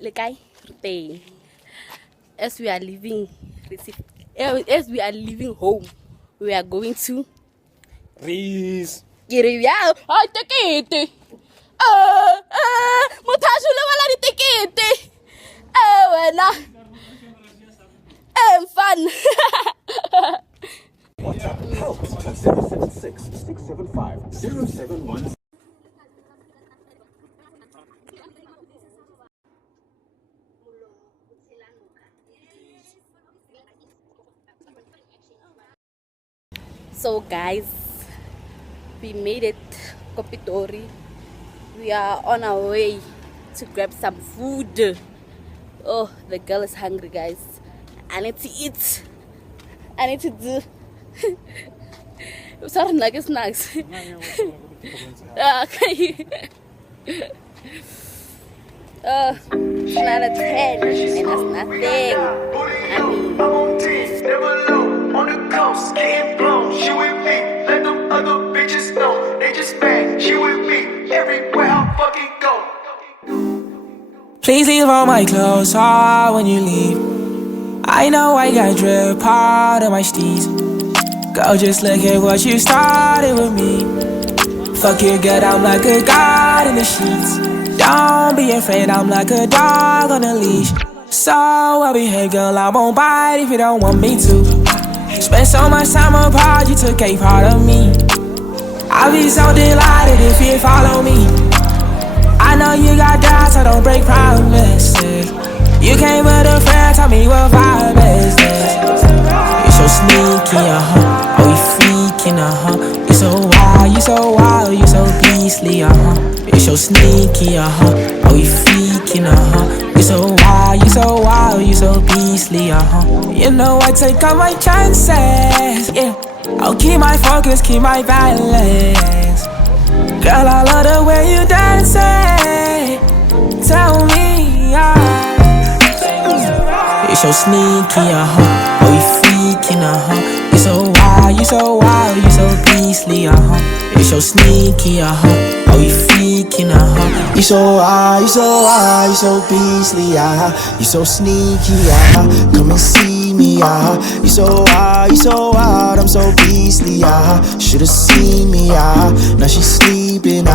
Lekai Ruteng. As we are leaving home, we are going to Areece. Kiriya. Ay, tikiti. Mutasho wala ni tikiti. Wala. Fun. WhatsApp help 076 675 071. So guys, we made it Kopitori. We are on our way to grab some food. Oh, the girl is hungry, guys. I need to eat. I need to do. Sorry, nuggets, snacks. Okay. 9 out of 10, and that's nothing. I mean, I'm on 10, never low, on the coast, getting blown. She with me, let them other bitches know. They just mad, she with me, everywhere I fucking go. Please leave all my clothes on when you leave. I know I got drip out of my steez. Girl, just look at what you started with me. Fuck your gut, I'm like a god in the sheets. Don't be afraid, I'm like a dog on a leash. So I'll behave, girl, I won't bite if you don't want me to. Spent so much time apart, you took a part of me. I'll be so delighted if you follow me. I know you got doubts, so don't break promises. You came with a friend, tell me what vibe is this. You're so sneaky, oh we freaking, You're so wild, you so wild, you so beastly, You're so sneaky, oh we freaking, You're so wild, you so wild, you so beastly, You know I take all my chances, yeah. I'll keep my focus, keep my balance. Girl, I love the way you dance, tell me, You're so sneaky, oh we freaking, You're so wild, you so wild, you so beastly, You're so sneaky, oh we freaking, You so wild, you so wild, you so beastly, You so sneaky, come and see me, You so wild, I'm so beastly, Should've seen me, now she's sleeping,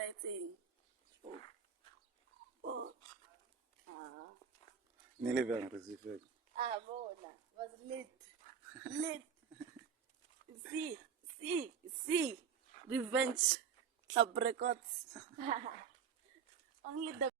Writing. Oh. Nilivyo receive. Bona was late. Late. See. Revenge. Sub records. Only the